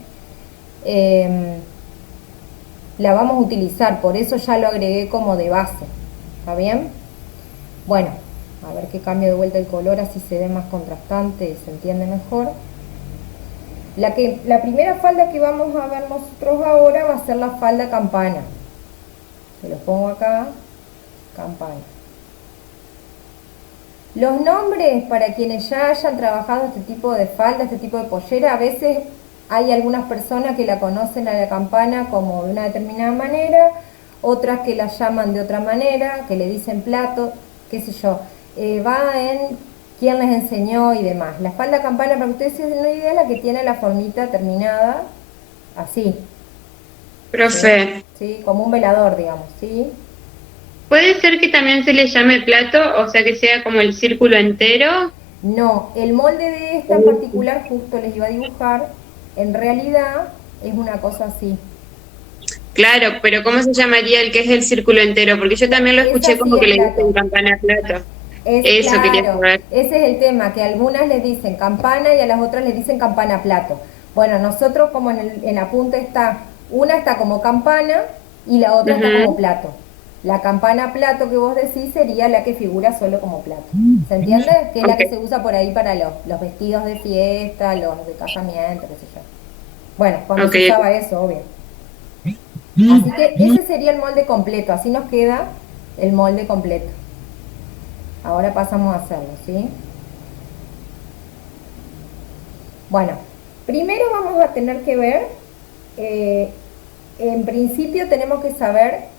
la vamos a utilizar, por eso ya lo agregué como de base. ¿Está bien? Bueno, a ver que cambio de vuelta el color, así se ve más contrastante y se entiende mejor. La primera falda que vamos a ver nosotros ahora va a ser la falda campana. Se los pongo acá, campana. Los nombres, para quienes ya hayan trabajado este tipo de falda, este tipo de pollera, a veces hay algunas personas que la conocen a la campana como de una determinada manera, otras que la llaman de otra manera, que le dicen plato, qué sé yo. Va en quién les enseñó y demás. La falda campana, para que ustedes se den una idea, es la que tiene la formita terminada así. Profe, ¿Sí? Como un velador, digamos, ¿sí? ¿puede ser que también se le llame plato, o sea que sea como el círculo entero? No, el molde de esta en particular, justo les iba a dibujar, en realidad es una cosa así. Claro, pero ¿cómo se llamaría el que es el círculo entero? Porque yo también lo escuché como que le dicen campana plato. Eso quería Claro, saber. ese es el tema, que a algunas les dicen campana y a las otras les dicen campana plato. Bueno, nosotros como en la punta está, una está como campana y la otra está como plato. La campana plato que vos decís sería la que figura solo como plato. ¿Se entiende? Que es la que se usa por ahí para los vestidos de fiesta, los de casamiento, qué sé yo. Bueno, cuando se usaba eso, obvio. Así que ese sería el molde completo, así nos queda el molde completo. Ahora pasamos a hacerlo, ¿sí? Bueno, primero vamos a tener que ver, en principio tenemos que saber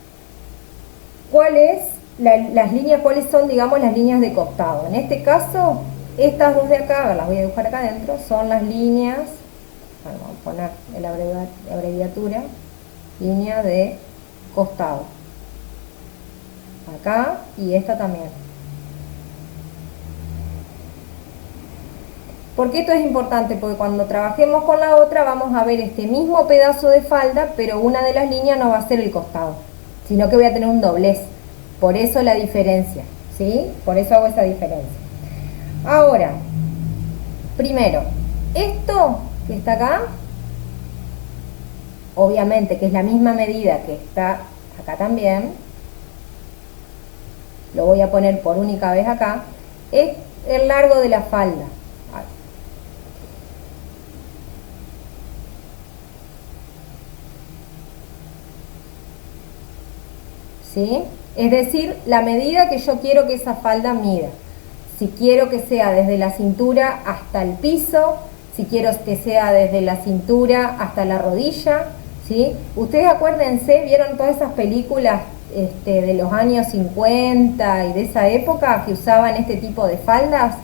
las líneas, cuáles son, digamos, las líneas de costado. En este caso, estas dos de acá, las voy a dibujar acá adentro, son las líneas, bueno, vamos a poner la abreviatura, línea de costado. Acá y esta también. ¿Por qué esto es importante? Porque cuando trabajemos con la otra vamos a ver este mismo pedazo de falda, pero una de las líneas no va a ser el costado, sino que voy a tener un doblez. Por eso la diferencia, ¿sí? Por eso hago esa diferencia. Ahora, primero, esto que está acá, obviamente que es la misma medida que está acá también, lo voy a poner por única vez acá, es el largo de la falda. ¿Sí? Es decir, la medida que yo quiero que esa falda mida. Si quiero que sea desde la cintura hasta el piso, si quiero que sea desde la cintura hasta la rodilla, ¿sí? Ustedes acuérdense, ¿vieron todas esas películas de los años 50 y de esa época que usaban este tipo de faldas?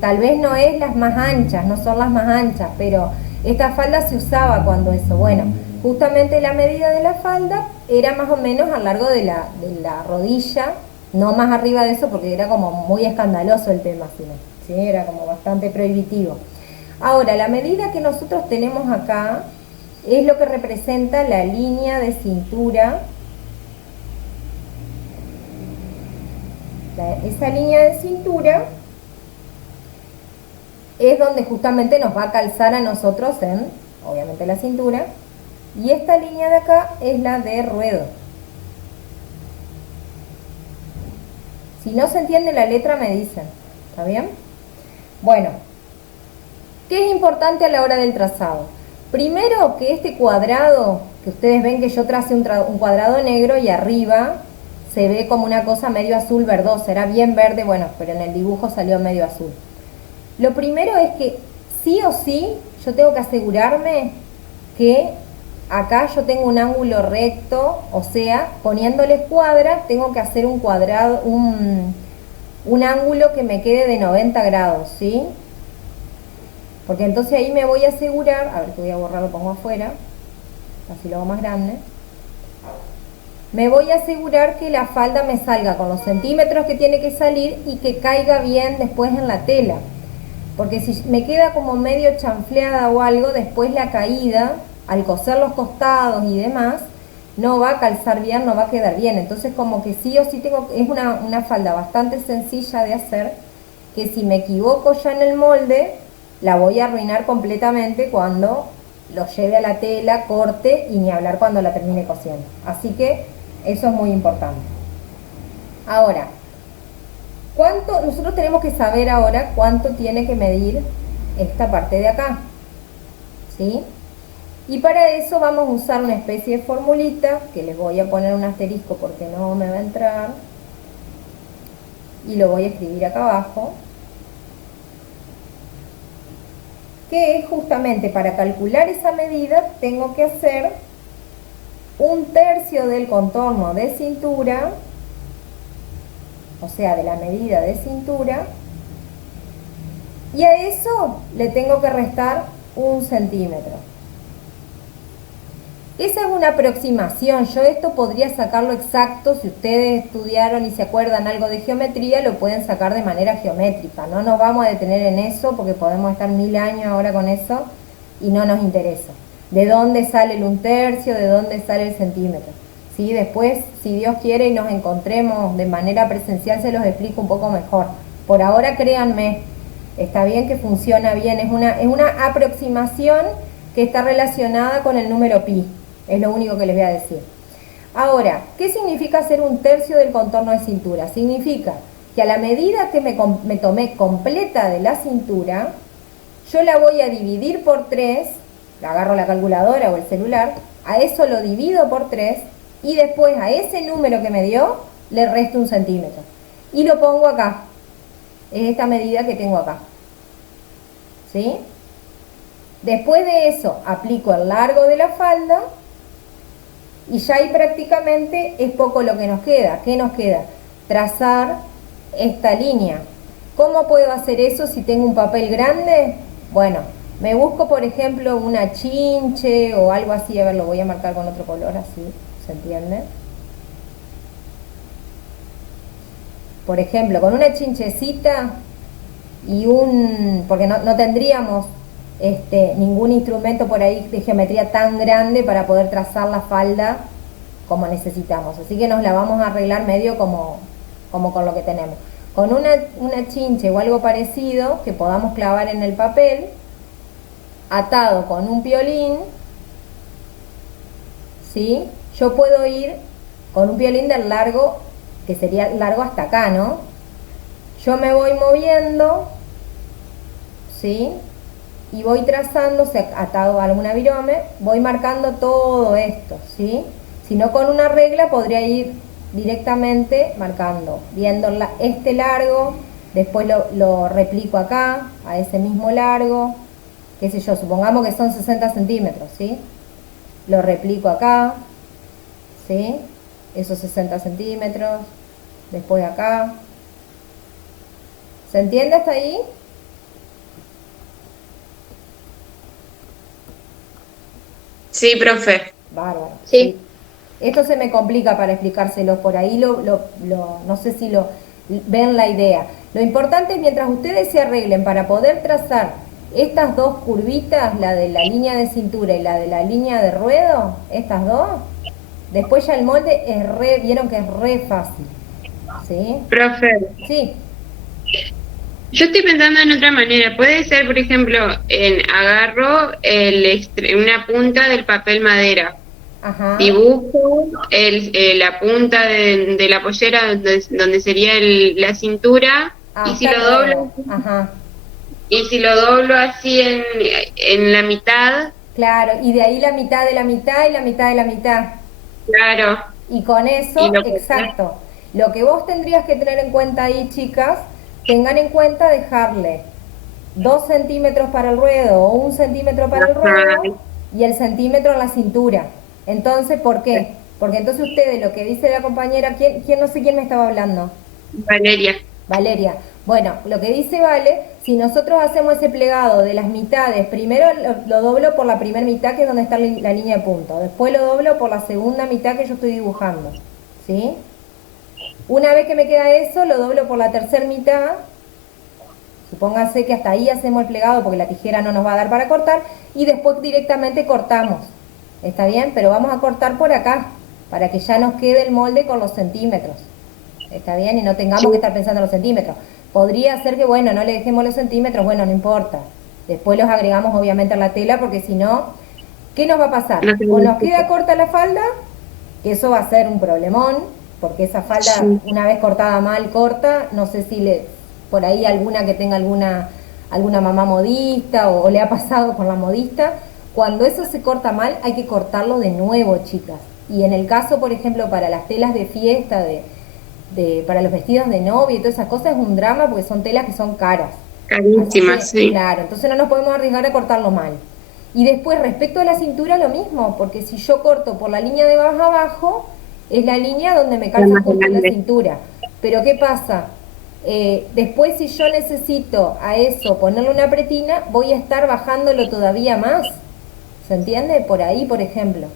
Tal vez no es las más anchas, no son las más anchas, pero esta falda se usaba cuando eso. Bueno, justamente la medida de la falda era más o menos a lo largo de la rodilla, no más arriba de eso porque era como muy escandaloso el tema, ¿sí? Era como bastante prohibitivo. Ahora, la medida que nosotros tenemos acá es lo que representa la línea de cintura. Esa línea de cintura es donde justamente nos va a calzar a nosotros en, obviamente, la cintura. Y esta línea de acá es la de ruedo. Si no se entiende la letra me dicen, ¿está bien? Bueno, ¿qué es importante a la hora del trazado? Primero que este cuadrado, que ustedes ven que yo tracé un cuadrado negro y arriba se ve como una cosa medio azul verdosa, era bien verde, bueno, pero en el dibujo salió medio azul. Lo primero es que sí o sí yo tengo que asegurarme que acá yo tengo un ángulo recto, o sea, poniéndole escuadra tengo que hacer un cuadrado, un ángulo que me quede de 90 grados, ¿sí? Porque entonces ahí me voy a asegurar, a ver que voy a borrar, lo pongo afuera, así lo hago más grande. Me voy a asegurar que la falda me salga con los centímetros que tiene que salir y que caiga bien después en la tela. Porque si me queda como medio chanfleada o algo, después la caída, al coser los costados y demás, no va a calzar bien, no va a quedar bien. Entonces como que sí o sí tengo, es una falda bastante sencilla de hacer, que si me equivoco ya en el molde, la voy a arruinar completamente cuando lo lleve a la tela, corte y ni hablar cuando la termine cosiendo. Así que eso es muy importante. Ahora, nosotros tenemos que saber ahora cuánto tiene que medir esta parte de acá, ¿sí? Y para eso vamos a usar una especie de formulita, que les voy a poner un asterisco porque no me va a entrar, y lo voy a escribir acá abajo, que es justamente para calcular esa medida tengo que hacer 1/3 del contorno de cintura, o sea, de la medida de cintura, y a eso le tengo que restar 1 centímetro. Esa es una aproximación, yo esto podría sacarlo exacto, si ustedes estudiaron y se acuerdan algo de geometría, lo pueden sacar de manera geométrica, no nos vamos a detener en eso porque podemos estar 1000 años ahora con eso y no nos interesa. ¿De dónde sale el 1/3? ¿De dónde sale el centímetro? ¿Sí? Después, si Dios quiere y nos encontremos de manera presencial, se los explico un poco mejor. Por ahora, créanme, está bien que funciona bien, es una aproximación que está relacionada con el número pi, es lo único que les voy a decir. Ahora, ¿qué significa hacer 1/3 del contorno de cintura? Significa que a la medida que me tomé completa de la cintura, yo la voy a dividir por 3, agarro la calculadora o el celular, a eso lo divido por 3, y después a ese número que me dio, le resto 1 centímetro. Y lo pongo acá. Es esta medida que tengo acá. ¿Sí? Después de eso, aplico el largo de la falda, y ya ahí prácticamente es poco lo que nos queda. ¿Qué nos queda? Trazar esta línea. ¿Cómo puedo hacer eso si tengo un papel grande? Bueno, me busco, por ejemplo, una chinche o algo así. A ver, lo voy a marcar con otro color, así se entiende. Por ejemplo, con una chinchecita y porque no tendríamos ningún instrumento por ahí de geometría tan grande para poder trazar la falda como necesitamos. Así que nos la vamos a arreglar medio como como con lo que tenemos. Con una chinche o algo parecido que podamos clavar en el papel, atado con un piolín, ¿sí? Yo puedo ir con un piolín del largo, que sería largo hasta acá, ¿no? Yo me voy moviendo, ¿sí? Y voy trazando, o sea, atado a alguna virome, voy marcando todo esto, ¿sí? Si no, con una regla podría ir directamente marcando, viendo este largo, después lo replico acá, a ese mismo largo, qué sé yo, supongamos que son 60 centímetros, ¿sí? Lo replico acá, ¿sí? Esos 60 centímetros, después acá. ¿Se entiende hasta ahí? Sí, profe. Bárbaro. Sí. Esto se me complica para explicárselo por ahí, no sé si lo ven la idea. Lo importante es mientras ustedes se arreglen para poder trazar estas dos curvitas, la de la línea de cintura y la de la línea de ruedo, estas dos, después ya el molde vieron que es re fácil. ¿Sí? Profe, Sí. yo estoy pensando en otra manera. Puede ser, por ejemplo, agarro una punta del papel madera, Ajá. dibujo la punta de la pollera donde sería la cintura, Ah, y si está lo el doblo, ruedo. Ajá. y si lo doblo así en la mitad, Claro, y de ahí la mitad de la mitad y la mitad de la mitad. claro, Y con y eso, lo exacto. Lo que vos tendrías que tener en cuenta ahí, chicas, tengan en cuenta dejarle 2 centímetros para el ruedo o 1 centímetro para el ruedo y el centímetro en la cintura. Entonces, ¿por qué? Porque entonces ustedes, lo que dice la compañera, ¿quién no sé quién me estaba hablando? Valeria. Valeria. Bueno, lo que dice Vale, si nosotros hacemos ese plegado de las mitades, primero lo doblo por la primera mitad, que es donde está la línea de punto. Después lo doblo por la segunda mitad que yo estoy dibujando. ¿Sí? Una vez que me queda eso, lo doblo por la tercera mitad. Supónganse que hasta ahí hacemos el plegado porque la tijera no nos va a dar para cortar. Y después directamente cortamos. ¿Está bien? Pero vamos a cortar por acá, para que ya nos quede el molde con los centímetros. ¿Está bien? Y no tengamos que estar pensando en los centímetros. Podría ser que, bueno, no le dejemos los centímetros, bueno, no importa. Después los agregamos obviamente a la tela porque si no, ¿qué nos va a pasar? O nos queda corta la falda, que eso va a ser un problemón, porque esa falda, una vez cortada mal, corta, no sé si por ahí alguna que tenga alguna mamá modista o le ha pasado con la modista. Cuando eso se corta mal, hay que cortarlo de nuevo, chicas. Y en el caso, por ejemplo, para las telas de fiesta, para los vestidos de novia y todas esas cosas, es un drama porque son telas que son caras. Carísimas, sí. Claro, entonces no nos podemos arriesgar a cortarlo mal. Y después, respecto a la cintura, lo mismo, porque si yo corto por la línea de abajo abajo, es la línea donde me calza justo la cintura. Pero ¿qué pasa? Después, si yo necesito a eso ponerle una pretina, voy a estar bajándolo todavía más. ¿Se entiende? Por ahí, por ejemplo.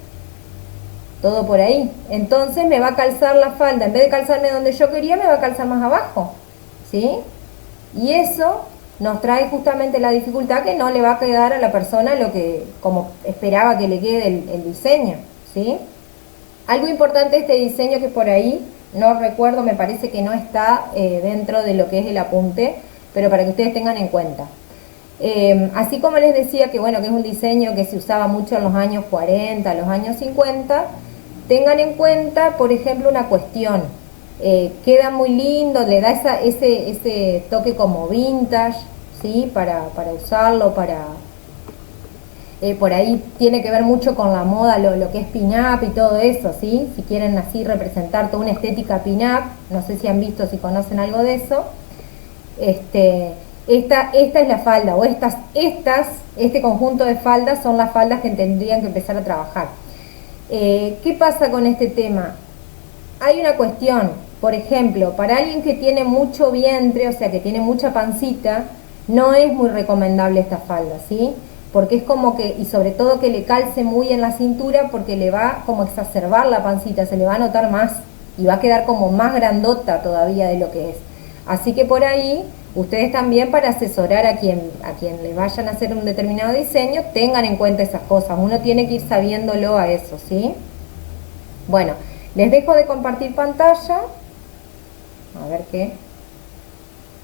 Todo por ahí. Entonces me va a calzar la falda, en vez de calzarme donde yo quería, me va a calzar más abajo. ¿Sí? Y eso nos trae justamente la dificultad que no le va a quedar a la persona lo que como esperaba que le quede el diseño. ¿Sí? Algo importante de este diseño que por ahí, no recuerdo, me parece que no está dentro de lo que es el apunte, pero para que ustedes tengan en cuenta. Así como les decía que bueno, que es un diseño que se usaba mucho en los años 40, los años 50, tengan en cuenta, por ejemplo, una cuestión. Queda muy lindo, le da ese toque como vintage, ¿sí? Para usarlo, por ahí tiene que ver mucho con la moda, lo que es pin-up y todo eso, ¿sí? Si quieren así representar toda una estética pin-up, no sé si han visto, si conocen algo de eso. Esta es la falda, o este conjunto de faldas son las faldas que tendrían que empezar a trabajar. ¿Qué pasa con este tema? Hay una cuestión, por ejemplo, para alguien que tiene mucho vientre, o sea, que tiene mucha pancita, no es muy recomendable esta falda, ¿sí? Porque es como que, y sobre todo que le calce muy en la cintura, porque le va como a exacerbar la pancita, se le va a notar más, y va a quedar como más grandota todavía de lo que es. Así que por ahí, ustedes también para asesorar a quien les vayan a hacer un determinado diseño, tengan en cuenta esas cosas. Uno tiene que ir sabiéndolo a eso, ¿sí? Bueno, les dejo de compartir pantalla A ver qué.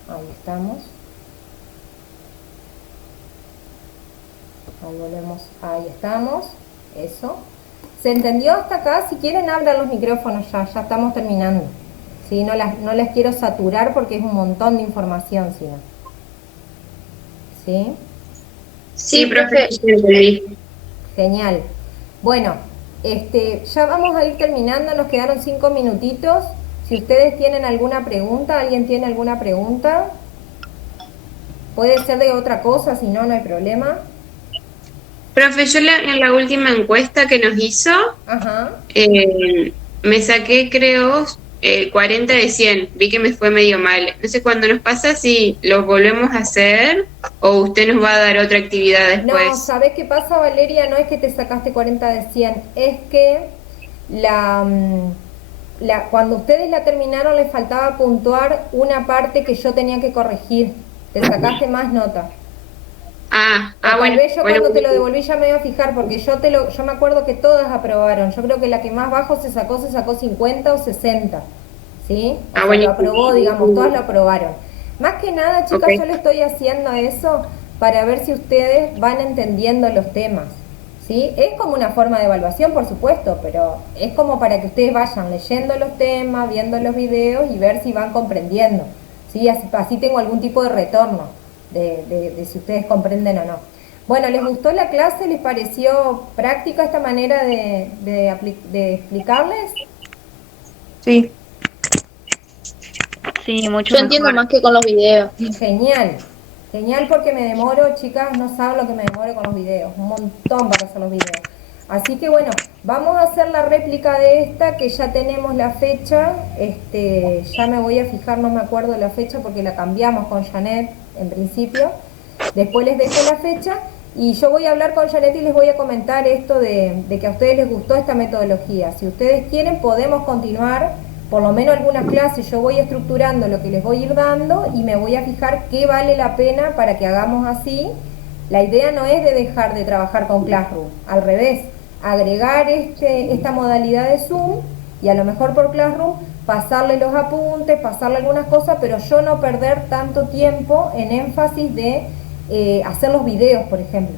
Ahí estamos. Ahí volvemos. Ahí estamos. Eso. ¿Se entendió hasta acá? Si quieren abran los micrófonos ya estamos terminando. ¿Sí? No les quiero saturar porque es un montón de información, si no. ¿Sí? Sí, profe. Sí. Genial. Bueno, ya vamos a ir terminando, nos quedaron 5 minutitos. Si ustedes tienen alguna pregunta, ¿alguien tiene alguna pregunta? Puede ser de otra cosa, si no, no hay problema. Profe, yo en la última encuesta que nos hizo, Ajá. me saqué, creo, 40 de 100. Vi que me fue medio mal. Entonces, cuando nos pasa, si lo volvemos a hacer o usted nos va a dar otra actividad después. No, ¿sabés qué pasa, Valeria? No es que te sacaste 40 de 100, es que cuando ustedes la terminaron les faltaba puntuar una parte que yo tenía que corregir. Te sacaste más nota. Tal Bueno. vez yo cuando te lo devolví ya me iba a fijar, porque yo me acuerdo que todas aprobaron. Yo creo que la que más bajo se sacó 50 o 60. ¿Sí? O sea, bueno. lo aprobó, digamos, todas lo aprobaron. Más que nada, chicas, Okay. yo le estoy haciendo eso para ver si ustedes van entendiendo los temas. ¿Sí? Es como una forma de evaluación, por supuesto, pero es como para que ustedes vayan leyendo los temas, viendo los videos y ver si van comprendiendo. ¿Sí? Así tengo algún tipo de retorno de si ustedes comprenden o no. Bueno, ¿les gustó la clase? ¿Les pareció práctica esta manera de explicarles? Sí. Sí, mucho Yo entiendo mejor. más que con los videos. Genial, genial porque me demoro, chicas, no saben lo que me demoro con los videos, un montón para hacer los videos. Así que bueno, vamos a hacer la réplica de esta que ya tenemos la fecha, ya me voy a fijar, no me acuerdo la fecha porque la cambiamos con Janet en principio, después les dejo la fecha y yo voy a hablar con Janet y les voy a comentar esto de que a ustedes les gustó esta metodología. Si ustedes quieren podemos continuar por lo menos algunas clases, yo voy estructurando lo que les voy a ir dando y me voy a fijar qué vale la pena para que hagamos así. La idea no es de dejar de trabajar con Classroom, al revés, agregar esta modalidad de Zoom y a lo mejor por Classroom pasarle los apuntes, pasarle algunas cosas, pero yo no perder tanto tiempo en énfasis de hacer los videos, por ejemplo.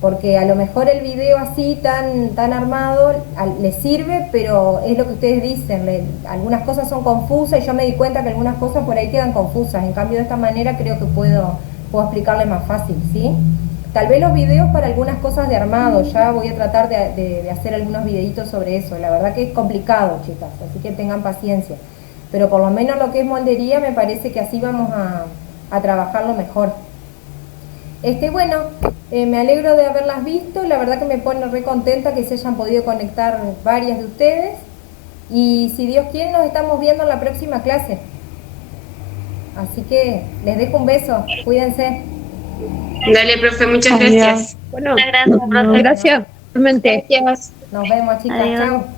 Porque a lo mejor el video así tan armado les sirve, pero es lo que ustedes dicen, algunas cosas son confusas y yo me di cuenta que algunas cosas por ahí quedan confusas. En cambio de esta manera creo que puedo explicarle más fácil, ¿sí? Tal vez los videos para algunas cosas de armado, ya voy a tratar de hacer algunos videitos sobre eso. La verdad que es complicado, chicas, así que tengan paciencia. Pero por lo menos lo que es moldería me parece que así vamos a trabajarlo mejor. Bueno, me alegro de haberlas visto, la verdad que me pone re contenta que se hayan podido conectar varias de ustedes y si Dios quiere nos estamos viendo en la próxima clase. Así que les dejo un beso, cuídense. Dale, profe, muchas gracias. Bueno, Muchas gracias, profe. gracias. Realmente. Gracias. Nos vemos, chicas, Adiós. chao.